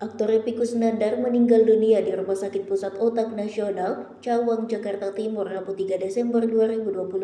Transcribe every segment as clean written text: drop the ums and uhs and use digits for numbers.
Aktor Epy Kusnandar meninggal dunia di Rumah Sakit Pusat Otak Nasional, Cawang, Jakarta Timur, Rabu 3 Desember 2025.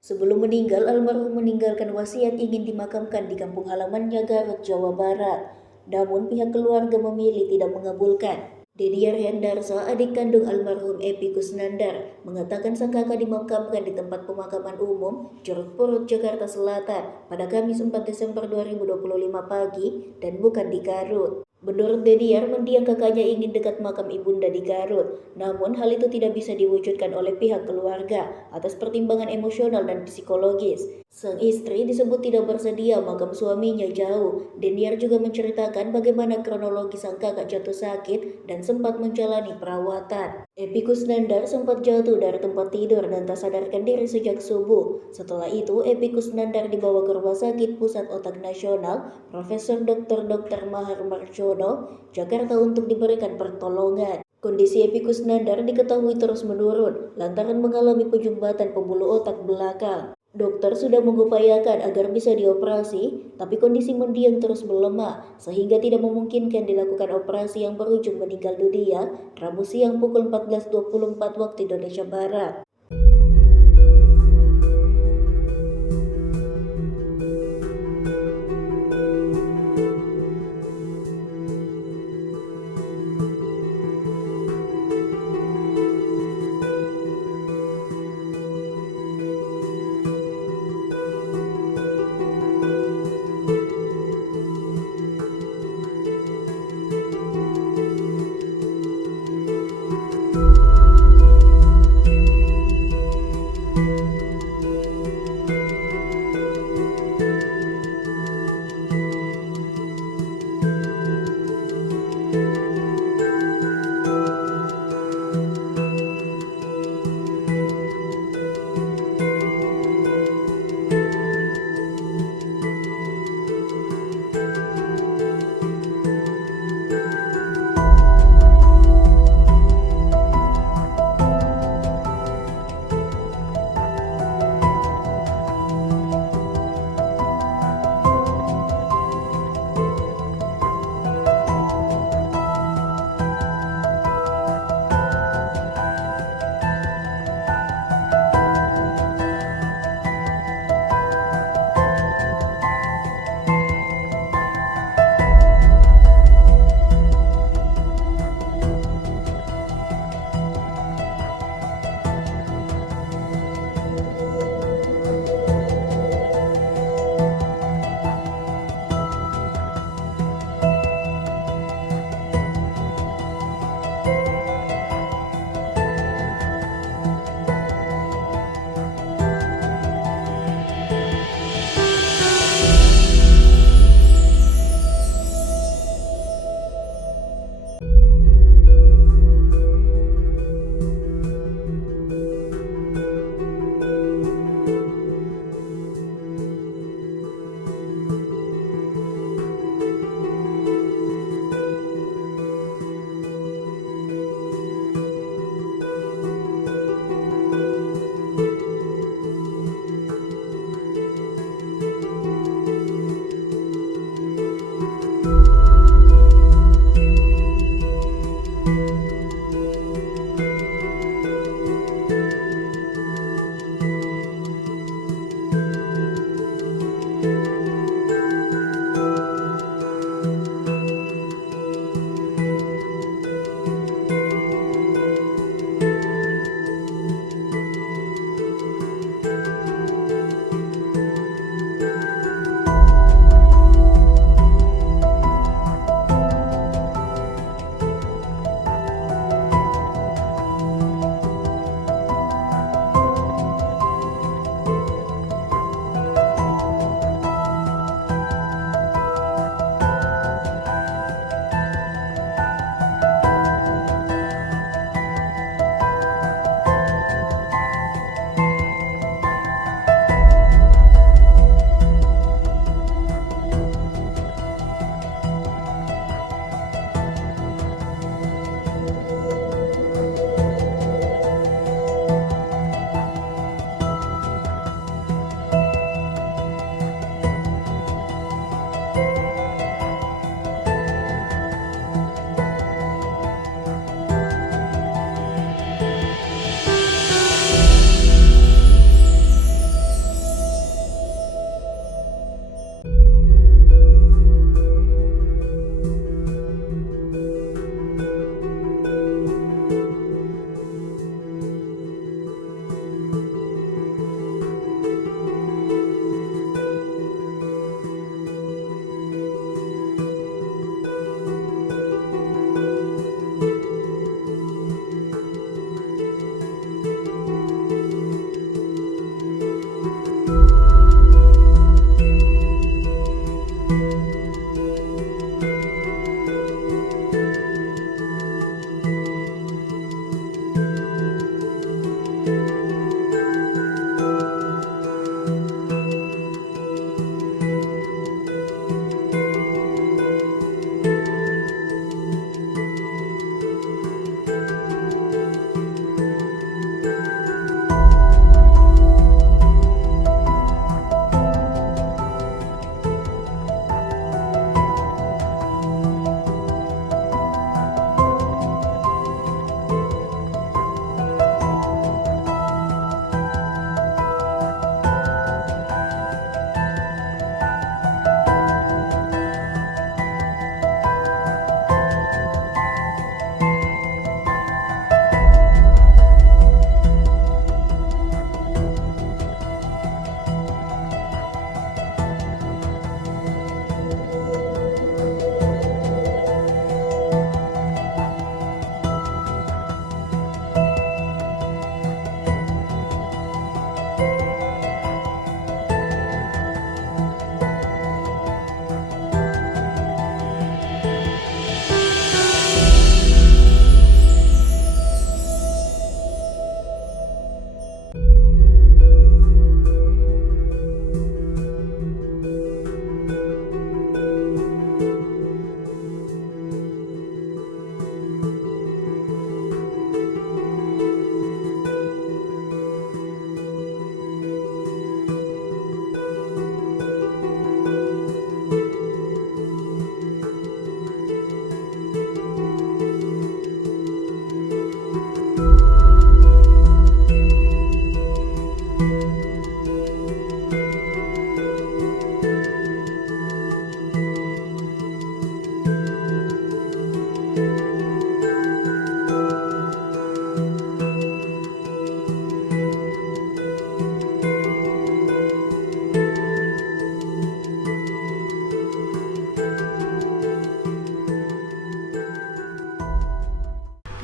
Sebelum meninggal, almarhum meninggalkan wasiat ingin dimakamkan di kampung halamannya Garut, Jawa Barat. Namun pihak keluarga memilih tidak mengabulkan. Dediar Hendarsa, adik kandung almarhum Epy Kusnandar, mengatakan sang kakak dimakamkan di tempat pemakaman umum Curug Purut, Jakarta Selatan pada Kamis 4 Desember 2025 pagi dan bukan di Garut. Menurut Dediar, mendiang kakaknya ingin dekat makam ibunda di Garut, namun hal itu tidak bisa diwujudkan oleh pihak keluarga atas pertimbangan emosional dan psikologis. Sang istri disebut tidak bersedia makam suaminya jauh. Dediar juga menceritakan bagaimana kronologi sang kakak jatuh sakit dan sempat menjalani perawatan. Epy Kusnandar sempat jatuh dari tempat tidur dan tak sadarkan diri sejak subuh. Setelah itu, Epy Kusnandar dibawa ke Rumah Sakit Pusat Otak Nasional Profesor Dr. Mahar Marjono, Jakarta untuk diberikan pertolongan. Kondisi Epy Kusnandar diketahui terus menurun lantaran mengalami penyumbatan pembuluh otak belakang. Dokter sudah mengupayakan agar bisa dioperasi, tapi kondisi mendiang terus melemah sehingga tidak memungkinkan dilakukan operasi yang berujung meninggal dunia Rabu siang pukul 14.24 waktu Indonesia Barat.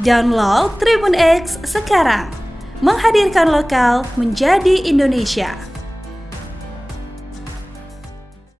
Download Tribun X sekarang, menghadirkan lokal menjadi Indonesia.